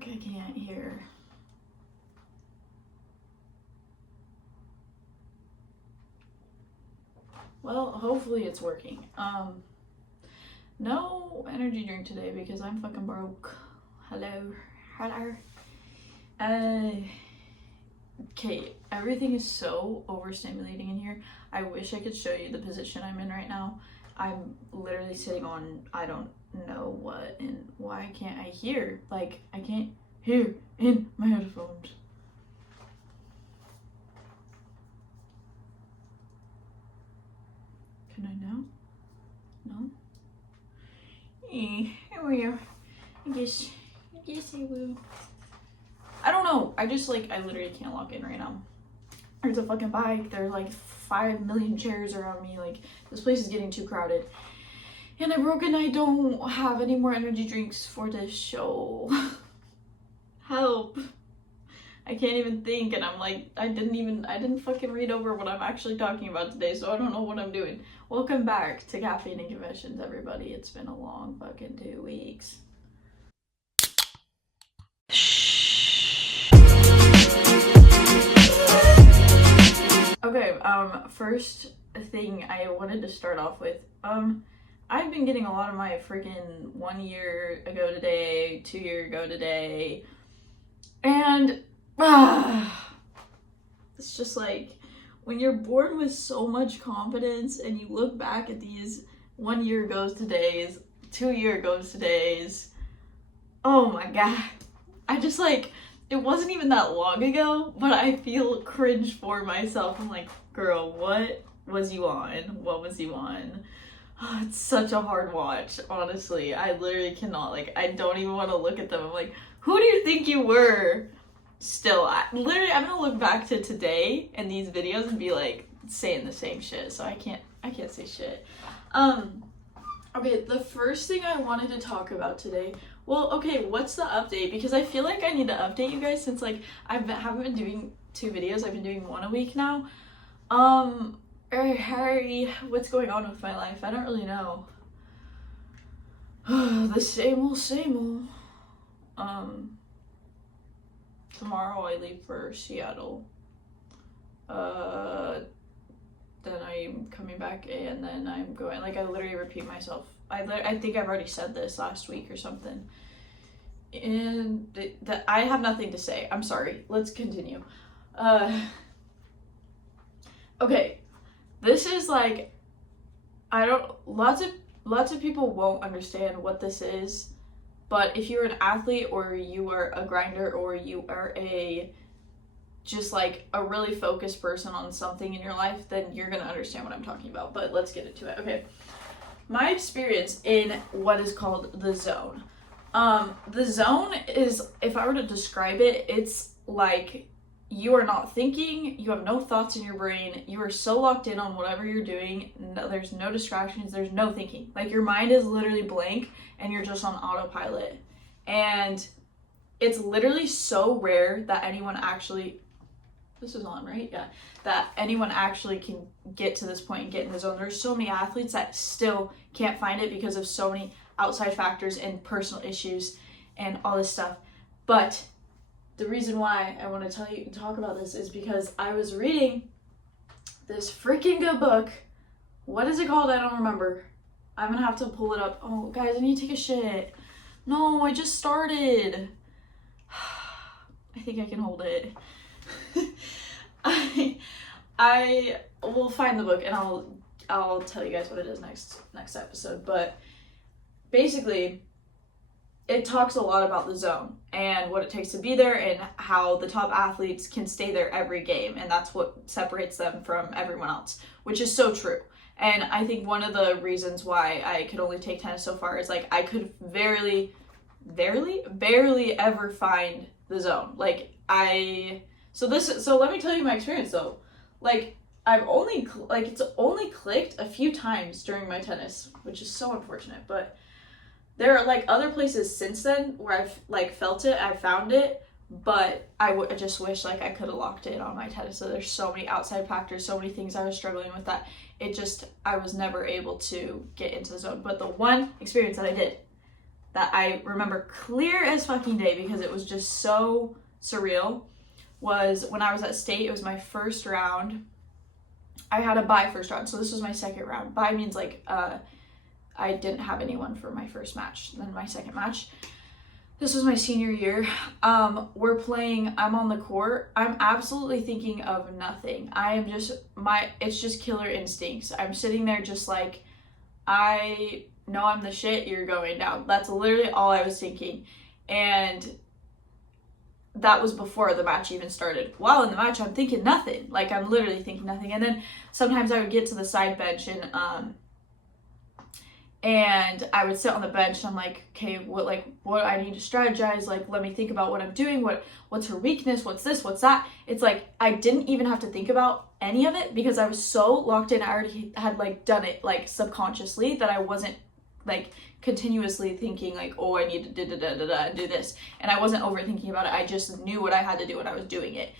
I can't hear. Well, hopefully it's working. No energy drink today because I'm fucking broke. Hello. Okay, everything is so overstimulating in here. I wish I could show you the position I'm in right now. I'm literally sitting on, I don't know what, and why can't I hear? Like, I can't hear in my headphones. Can I now? No? Here we are. I guess I will. I don't know. I literally can't log in right now. There's a fucking bike. There's like 5 million chairs around me. Like, this place is getting too crowded. And I'm broken. I don't have any more energy drinks for this show. Help. I can't even think, and I'm like, I didn't fucking read over what I'm actually talking about today, so I don't know what I'm doing. Welcome back to Caffeine and Confessions, everybody. It's been a long fucking 2 weeks. Okay, first thing I wanted to start off with, I've been getting a lot of my freaking 1 year ago today, 2 year ago today, and it's just like, when you're born with so much confidence and you look back at these 1 year ago today's, 2 year ago today's, oh my god, I just like, it wasn't even that long ago, but I feel cringe for myself. I'm like, girl, what was you on? What was you on? Oh, it's such a hard watch, honestly. I literally cannot, like, I don't even want to look at them. I'm like, who do you think you were? Still, I'm gonna look back to today and these videos and be like, saying the same shit, so I can't say shit. Okay, the first thing I wanted to talk about today, well, okay, what's the update? Because I feel like I need to update you guys since, like, haven't been doing 2 videos. I've been doing 1 a week now. Harry, what's going on with my life? I don't really know. The same old. Tomorrow I leave for Seattle. Then I'm coming back, and then I'm going, like, I literally repeat myself. I think I've already said this last week or something. And I have nothing to say. I'm sorry. Let's continue. Okay. This is like, lots of people won't understand what this is, but if you're an athlete or you are a grinder or you are just like a really focused person on something in your life, then you're gonna understand what I'm talking about. But let's get into it. Okay. My experience in what is called the zone. The zone is, if I were to describe it, it's like you are not thinking, you have no thoughts in your brain, you are so locked in on whatever you're doing, there's no distractions, there's no thinking. Like, your mind is literally blank and you're just on autopilot. And it's literally so rare that anyone actually, this is on, right? Yeah. That anyone actually can get to this point and get in the zone. There's so many athletes that still can't find it because of so many outside factors and personal issues and all this stuff. But the reason why I want to talk about this is because I was reading this freaking good book. What is it called? I don't remember. I'm gonna have to pull it up. Oh, guys, I need to take a shit. No, I just started. I think I can hold it. I will find the book and I'll tell you guys what it is next episode. But basically, it talks a lot about the zone and what it takes to be there and how the top athletes can stay there every game, and that's what separates them from everyone else, which is so true. And I think one of the reasons why I could only take tennis so far is, like, I could barely ever find the zone. Like, so let me tell you my experience though. Like, it's only clicked a few times during my tennis, which is so unfortunate, but there are, like, other places since then where I've, like, felt it, I found it, but I just wish, like, I could have locked it on my tennis. So there's so many outside factors, so many things I was struggling with that I was never able to get into the zone. But the one experience that I did, that I remember clear as fucking day because it was just so surreal was when I was at state. It was my first round. I had a bye first round, so this was my second round. Bye means like I didn't have anyone for my first match. Then my second match, this was my senior year. We're playing, I'm on the court. I'm absolutely thinking of nothing. I am just, it's just killer instincts. I'm sitting there just like, I know I'm the shit, you're going down. That's literally all I was thinking. And that was before the match even started. While in the match, I'm thinking nothing. Like, I'm literally thinking nothing. And then sometimes I would get to the side bench and I would sit on the bench and I'm like, okay, what I need to strategize, like, let me think about what I'm doing, what's her weakness, what's this, what's that. It's like, I didn't even have to think about any of it because I was so locked in. I already had like done it like subconsciously that I wasn't like continuously thinking like, oh, I need to and do this. And I wasn't overthinking about it. I just knew what I had to do when I was doing it.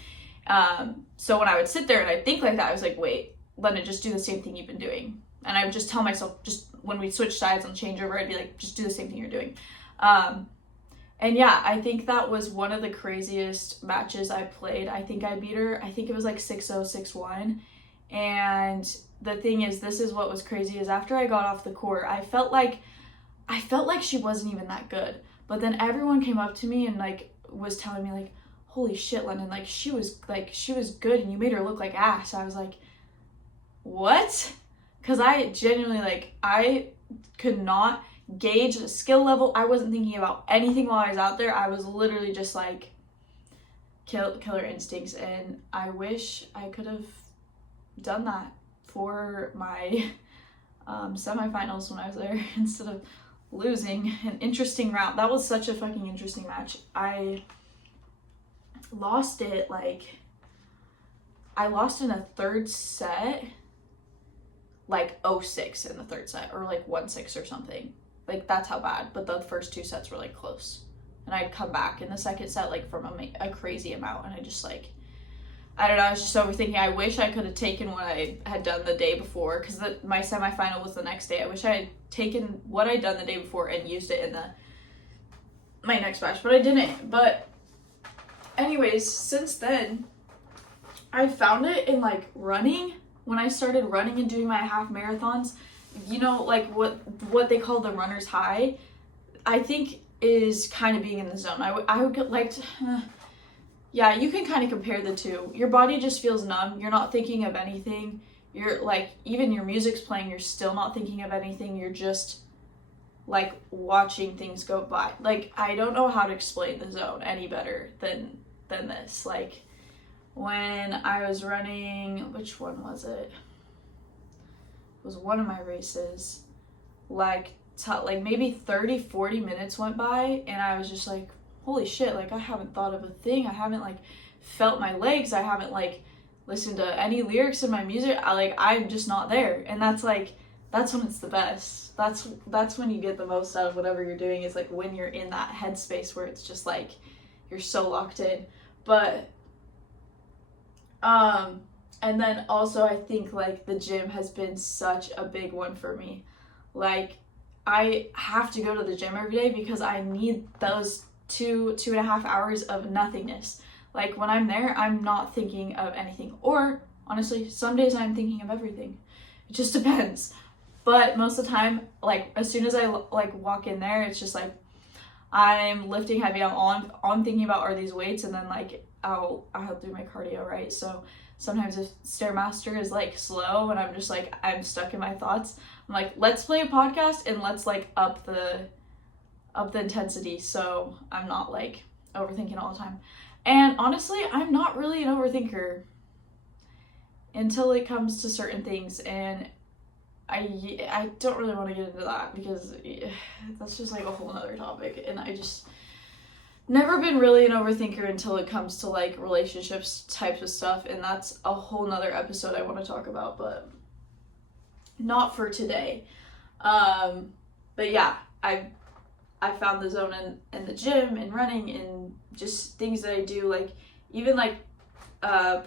So when I would sit there and I'd think like that, I was like, wait, Lena, just do the same thing you've been doing. And I would just tell myself, just when we switch sides on changeover, I'd be like, just do the same thing you're doing. And yeah, I think that was one of the craziest matches I played. I think I beat her. I think it was like 6-0, 6-1. And the thing is, this is what was crazy, is after I got off the court, I felt like she wasn't even that good. But then everyone came up to me and like was telling me like, holy shit, Lennon, like she was good and you made her look like ass. I was like, what? Because I genuinely, like, I could not gauge the skill level. I wasn't thinking about anything while I was out there. I was literally just like killer instincts, and I wish I could have done that for my semifinals when I was there instead of losing an interesting round. That was such a fucking interesting match. I lost it in a third set, like 0-6 in the third set, or like 1-6 or something. Like, that's how bad. But the first two sets were like close, and I'd come back in the second set like from a crazy amount, and I just like, I don't know, I was just overthinking. I wish I could have taken what I had done the day before, because my semifinal was the next day. I wish I had taken what I'd done the day before and used it in my next match, but I didn't. But anyways, since then I found it in like running. When I started running and doing my half marathons, you know, like what they call the runner's high, I think is kind of being in the zone. I would like to, yeah, you can kind of compare the two. Your body just feels numb. You're not thinking of anything. You're like, even your music's playing, you're still not thinking of anything. You're just like watching things go by. Like, I don't know how to explain the zone any better than this. Like, when I was running, which one was it? It was one of my races. Like maybe 30-40 minutes went by, and I was just like, holy shit, like I haven't thought of a thing. I haven't like felt my legs. I haven't like listened to any lyrics in my music. I'm just not there. And that's when it's the best. That's when you get the most out of whatever you're doing, is like when you're in that headspace where it's just like you're so locked in. But and then also I think like the gym has been such a big one for me. Like, I have to go to the gym every day because I need those 2.5 hours of nothingness. Like, when I'm there, I'm not thinking of anything. Or honestly, some days I'm thinking of everything. It just depends. But most of the time, like, as soon as I like walk in there, it's just like I'm lifting heavy. All I'm thinking about are these weights, and then like I'll do my cardio, right? So sometimes if Stairmaster is like slow and I'm just like, I'm stuck in my thoughts, I'm like, let's play a podcast and let's like up the intensity so I'm not like overthinking all the time. And honestly, I'm not really an overthinker until it comes to certain things, and I don't really want to get into that because that's just like a whole nother topic, and I just never been really an overthinker until it comes to like relationships types of stuff, and that's a whole nother episode I want to talk about, but not for today. But yeah, I found the zone in the gym and running and just things that I do, like even like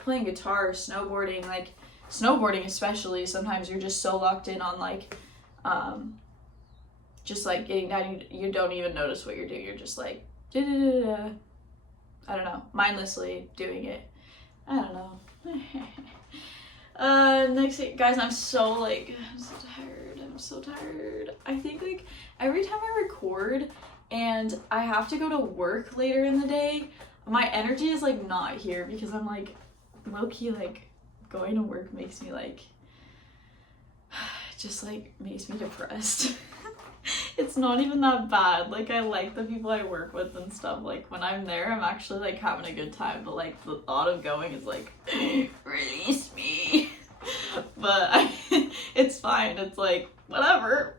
playing guitar, snowboarding, like snowboarding especially. Sometimes you're just so locked in on like just like getting down, you don't even notice what you're doing. You're just like, da-da-da-da. I don't know, mindlessly doing it. I don't know. Next thing, guys, I'm so tired. I'm so tired. I think like every time I record and I have to go to work later in the day, my energy is like not here because I'm like low-key like going to work makes me like just like makes me depressed. It's not even that bad. Like I like the people I work with and stuff. Like when I'm there, I'm actually like having a good time. But like the thought of going is like, release me. But it's fine. It's like whatever.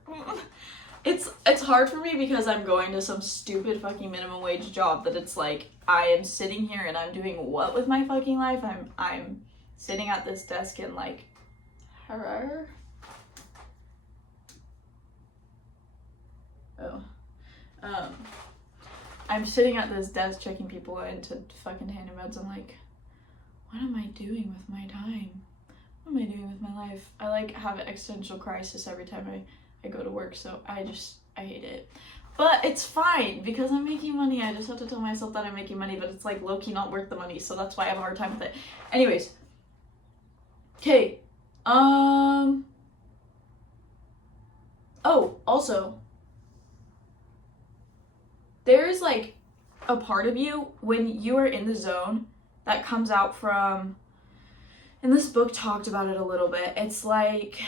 It's hard for me because I'm going to some stupid fucking minimum wage job that it's like I am sitting here and I'm doing what with my fucking life? I'm sitting at this desk and like, hello. I'm sitting at this desk checking people into fucking tandem beds. I'm like, what am I doing with my time? What am I doing with my life? I like have an existential crisis every time I go to work, so I hate it. But it's fine because I'm making money. I just have to tell myself that I'm making money, but it's like low-key not worth the money, so that's why I have a hard time with it. Anyways. Okay. Oh, also, there is like a part of you when you are in the zone that comes out from, and this book talked about it a little bit. It's like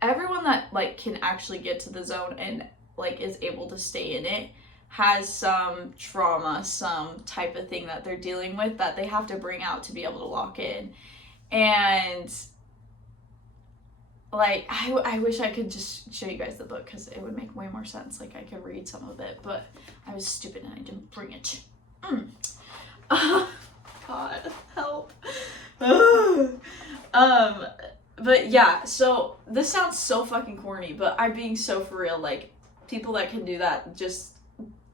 everyone that like can actually get to the zone and like is able to stay in it has some trauma, some type of thing that they're dealing with that they have to bring out to be able to lock in. And like I wish I could just show you guys the book because it would make way more sense. Like I could read some of it, but I was stupid and I didn't bring it. God help. But yeah, so this sounds so fucking corny, but I'm being so for real. Like people that can do that, just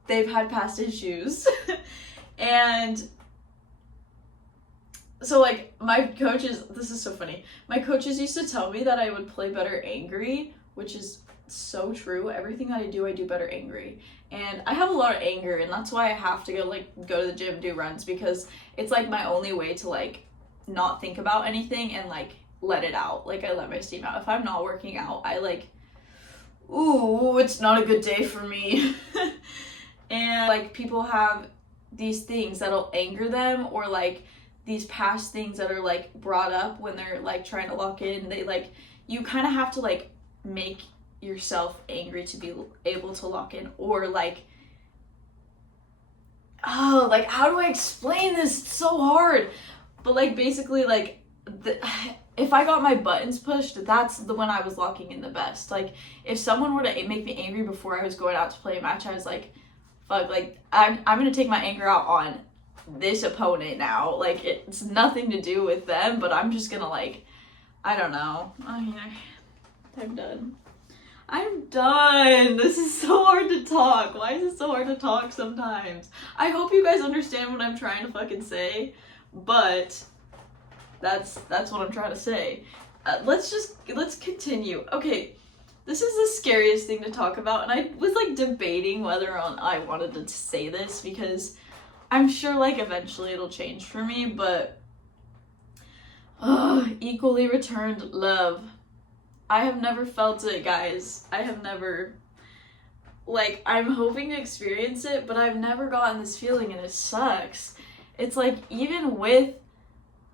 they've had past issues. And so like my coaches, this is so funny, my coaches used to tell me that I would play better angry, which is so true. Everything that I do better angry, and I have a lot of anger, and that's why I have to go to the gym, do runs, because it's like my only way to like not think about anything and like let it out. Like I let my steam out. If I'm not working out, I like, ooh, it's not a good day for me. And like people have these things that'll anger them, or like these past things that are like brought up when they're like trying to lock in. They like, you kind of have to like make yourself angry to be able to lock in, or like, oh, like how do I explain this? It's so hard. But like basically like if I got my buttons pushed, that's the when I was locking in the best. Like if someone were to make me angry before I was going out to play a match, I was like, fuck, like I'm gonna take my anger out on this opponent now. Like it's nothing to do with them, but I'm just gonna like, I don't know. I mean, I'm done. This is so hard to talk. Why is it so hard to talk sometimes? I hope you guys understand what I'm trying to fucking say, but that's what I'm trying to say. Let's continue. Okay, this is the scariest thing to talk about, and I was like debating whether or not I wanted to say this because I'm sure like eventually it'll change for me, but equally returned love. I have never felt it, guys. I have never, like, I'm hoping to experience it, but I've never gotten this feeling, and it sucks. It's like, even with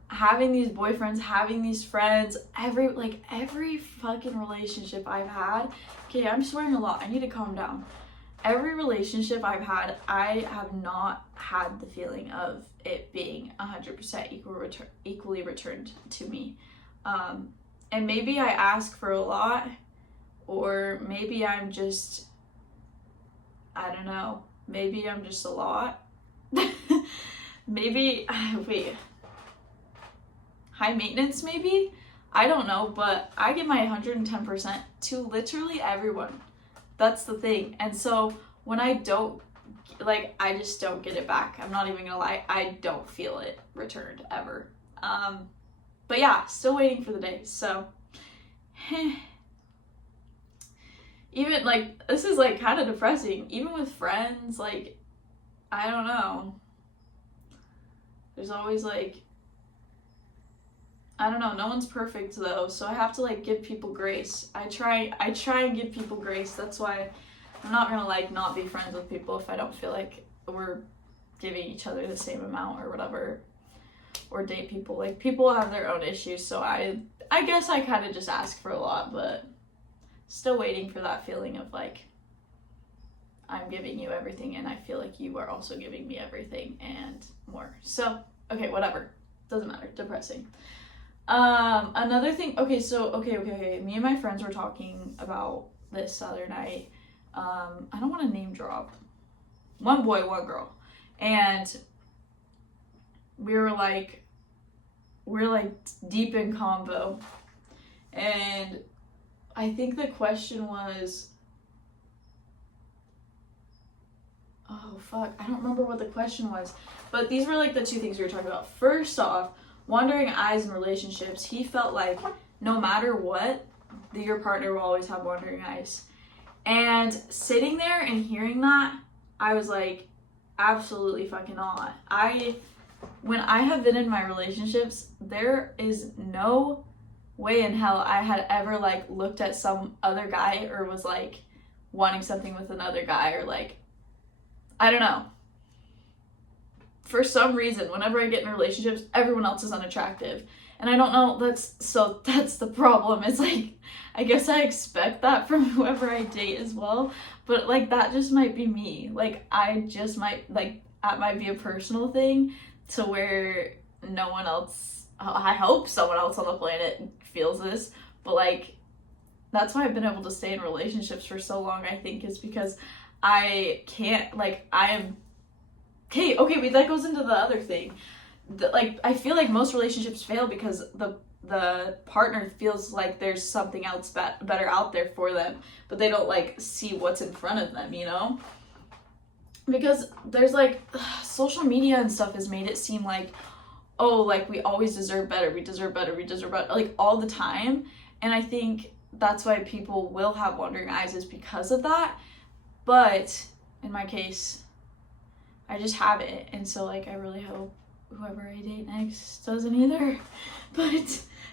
having these boyfriends, having these friends, every fucking relationship I've had, okay, I'm swearing a lot, I need to calm down. Every relationship I've had, I have not had the feeling of it being 100% equally returned to me. And maybe I ask for a lot, or maybe I'm just, I don't know, maybe I'm just a lot. Maybe, wait, high maintenance maybe? I don't know, but I give my 110% to literally everyone. That's the thing. And so when I don't, like, I just don't get it back. I'm not even gonna lie, I don't feel it returned ever. But yeah, still waiting for the day, so even like, this is like kind of depressing, even with friends, like, I don't know, there's always like, I don't know, no one's perfect though, so I have to like give people grace. I try and give people grace. That's why I'm not gonna like not be friends with people if I don't feel like we're giving each other the same amount or whatever, or date people. Like, people have their own issues, so I guess I kind of just ask for a lot, but still waiting for that feeling of like, I'm giving you everything and I feel like you are also giving me everything and more. So, okay, whatever. Doesn't matter. Depressing. Another thing, okay. Me and my friends were talking about this the other night. I don't want to name drop. One boy, one girl. And we're like deep in convo. And I think the question was, oh fuck, I don't remember what the question was. But these were like the two things we were talking about. First off, wandering eyes in relationships. He felt like no matter what, your partner will always have wandering eyes. And sitting there and hearing that, I was like, absolutely fucking not. When I have been in my relationships, there is no way in hell I had ever like looked at some other guy or was like wanting something with another guy, or like, I don't know. For some reason, whenever I get in relationships, everyone else is unattractive. And I don't know, that's the problem. It's like, I guess I expect that from whoever I date as well. But like, that just might be me. Like, I just might, like, that might be a personal thing to where no one else, I hope someone else on the planet feels this. But like, that's why I've been able to stay in relationships for so long, I think, is because I can't, like, I am... Okay, wait, that goes into the other thing. Like, I feel like most relationships fail because the partner feels like there's something else better out there for them, but they don't, like, see what's in front of them, you know? Because there's, like, social media and stuff has made it seem like, oh, like, we always deserve better, like, all the time. And I think that's why people will have wandering eyes, is because of that. But in my case, I just have it, and so like, I really hope whoever I date next doesn't either. But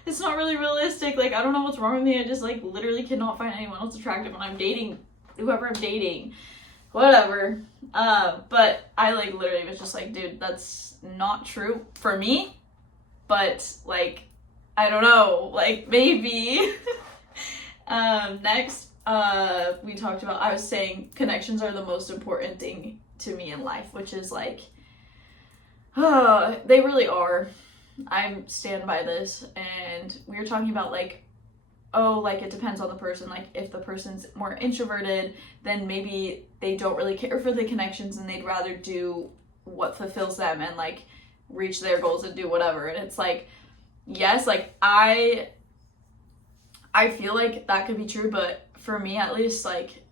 it's not really realistic. Like, I don't know what's wrong with me. I just like literally cannot find anyone else attractive when I'm dating whoever I'm dating. Whatever. But I like literally was just like, dude, that's not true for me. But like, I don't know, like maybe. Next, we talked about, I was saying connections are the most important thing to me in life, which is like, they really are. I stand by this. And we were talking about like, oh, like it depends on the person. Like, if the person's more introverted, then maybe they don't really care for the connections and they'd rather do what fulfills them and like reach their goals and do whatever. And it's like, yes, like I feel like that could be true, but for me at least, like,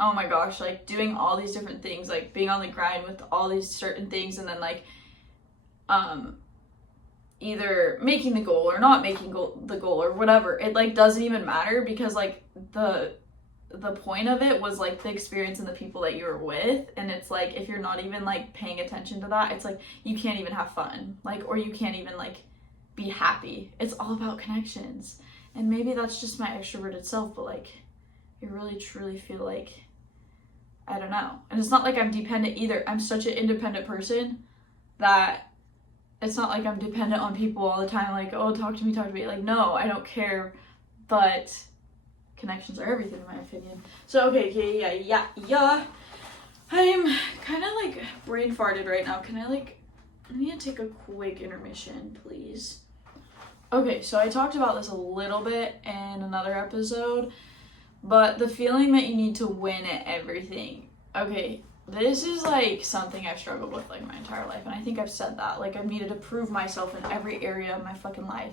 oh my gosh, like doing all these different things, like being on the grind with all these certain things, and then like either making the goal or not making the goal or whatever, it like doesn't even matter, because like the point of it was like the experience and the people that you were with. And it's like, if you're not even like paying attention to that, it's like you can't even have fun, like, or you can't even like be happy. It's all about connections. And maybe that's just my extroverted self, but like, I really truly feel like, I don't know. And it's not like I'm dependent either. I'm such an independent person that it's not like I'm dependent on people all the time. Like, oh, talk to me. Like, no, I don't care. But connections are everything, in my opinion. So, okay, yeah. I'm kind of like brain farted right now. I need to take a quick intermission, please. Okay, so I talked about this a little bit in another episode, but the feeling that you need to win at everything. Okay, this is like something I've struggled with like my entire life, and I think I've said that. Like, I've needed to prove myself in every area of my fucking life.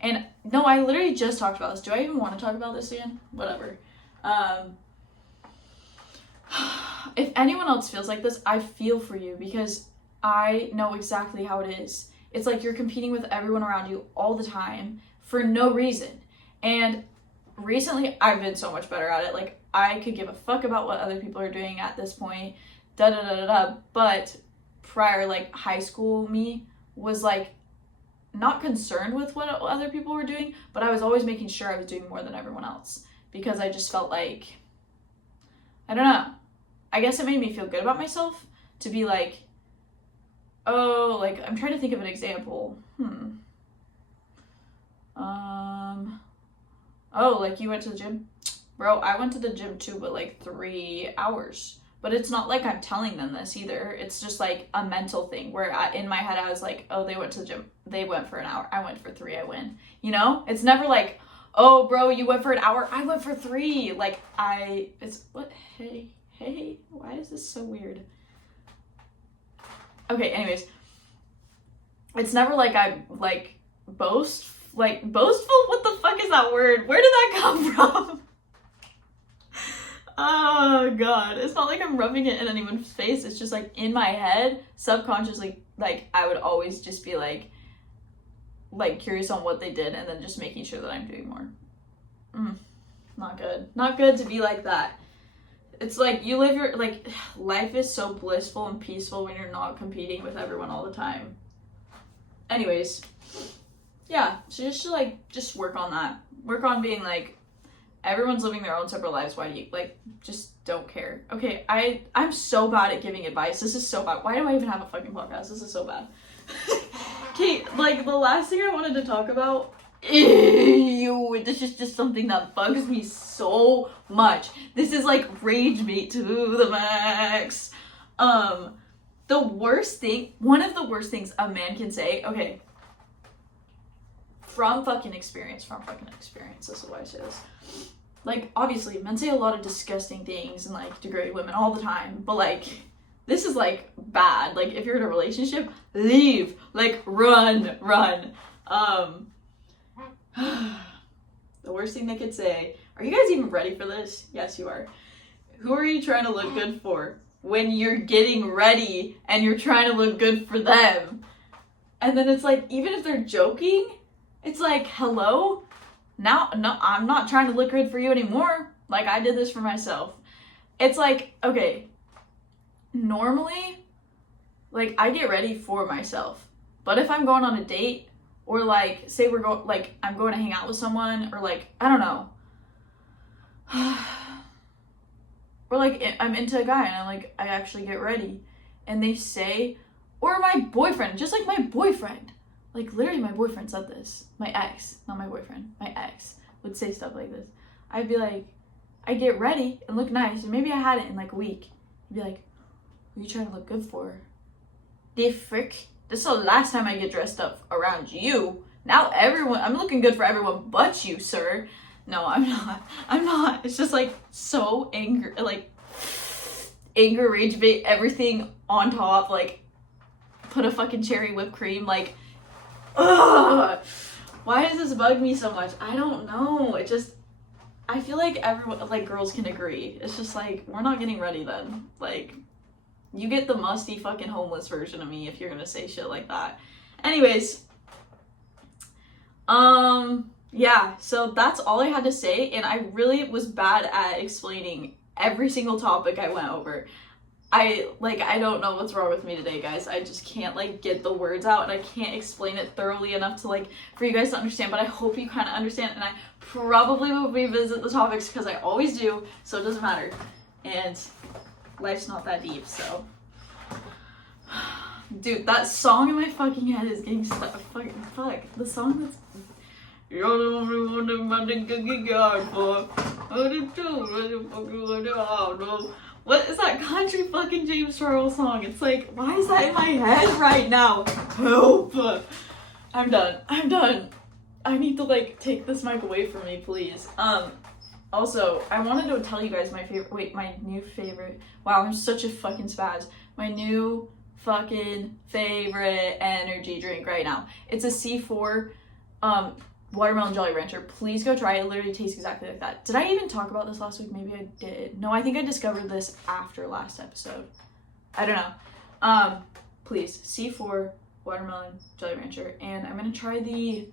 And no, I literally just talked about this. Do I even want to talk about this again? Whatever. If anyone else feels like this, I feel for you, because I know exactly how it is. It's like you're competing with everyone around you all the time for no reason. And recently, I've been so much better at it. Like, I could give a fuck about what other people are doing at this point, da da da da da. But prior, like, high school me was like not concerned with what other people were doing, but I was always making sure I was doing more than everyone else, because I just felt like, I don't know, I guess it made me feel good about myself to be like, oh, like, I'm trying to think of an example. Oh, like, you went to the gym? Bro, I went to the gym too, but like 3 hours. But it's not like I'm telling them this either. It's just like a mental thing where in my head I was like, oh, they went to the gym. They went for an hour. I went for 3. I win. You know? It's never like, oh, bro, you went for an hour. I went for 3. Like, it's, what? Hey, why is this so weird? Okay, anyways. It's never like I, like, boastful? What the fuck is that word? Where did that come from? Oh god, it's not like I'm rubbing it in anyone's face. It's just like in my head, subconsciously, like, I would always just be like curious on what they did, and then just making sure that I'm doing more. Not good to be like that. It's like, you live your, like, life is so blissful and peaceful when you're not competing with everyone all the time. Anyways, yeah, so just work on that. Work on being like, everyone's living their own separate lives. Why do you, like, just don't care? Okay, I'm so bad at giving advice. This is so bad. Why do I even have a fucking podcast? This is so bad. Okay, like, the last thing I wanted to talk about, this is just something that bugs me so much. This is like rage bait to the max. The worst thing, one of the worst things a man can say, okay, from fucking experience, this is why I say this. Like, obviously, men say a lot of disgusting things and, like, degrade women all the time, but, like, this is, like, bad. Like, if you're in a relationship, leave. Like, run. The worst thing they could say, are you guys even ready for this? Yes, you are. Who are you trying to look good for when you're getting ready and you're trying to look good for them? And then it's like, even if they're joking, it's like, hello? Now, no, I'm not trying to look good for you anymore. Like, I did this for myself. It's like, okay, normally, like, I get ready for myself. But if I'm going on a date, or, like, say we're going, like, I'm going to hang out with someone, or, like, I don't know. Or, like, I'm into a guy, and I actually get ready. And they say, or my boyfriend, just like my boyfriend. Like, literally, my boyfriend said this. My ex, not my boyfriend. My ex would say stuff like this. I'd be like, I get ready and look nice, and maybe I had it in, like, a week. He'd be like, what are you trying to look good for? The frick? This is the last time I get dressed up around you. Now I'm looking good for everyone but you, sir. No, I'm not. It's just, like, so anger, rage bait, everything on top, like, put a fucking cherry whipped cream, like, ugh. Why does this bug me so much? I don't know. I feel like everyone, like, girls can agree. It's just like, we're not getting ready then. Like, you get the musty fucking homeless version of me if you're gonna say shit like that. Anyways, yeah, so that's all I had to say, and I really was bad at explaining every single topic I went over. I don't know what's wrong with me today, guys. I just can't, like, get the words out, and I can't explain it thoroughly enough to, like, for you guys to understand, but I hope you kind of understand, and I probably will revisit the topics, because I always do, so it doesn't matter, and life's not that deep, so. Dude, that song in my fucking head is getting stuck. Fuck. The song that's... You're the only one that I think I can get for. What is that country fucking James Charles song? It's like, why is that in my head right now? Help! I'm done. I need to, like, take this mic away from me, please. Also, I wanted to tell you guys my new favorite. Wow, I'm such a fucking spaz. My new fucking favorite energy drink right now. It's a C4 watermelon Jolly Rancher. Please go try it. It literally tastes exactly like that. Did I even talk about this last week? Maybe I did. No, I think I discovered this after last episode. I don't know. Please, C4 watermelon Jolly Rancher. And I'm gonna try the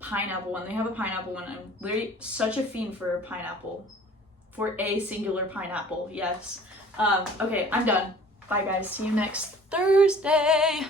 pineapple one. They have a pineapple one. I'm literally such a fiend for a pineapple for a singular pineapple, yes. Okay, I'm done. Bye guys, see you next Thursday.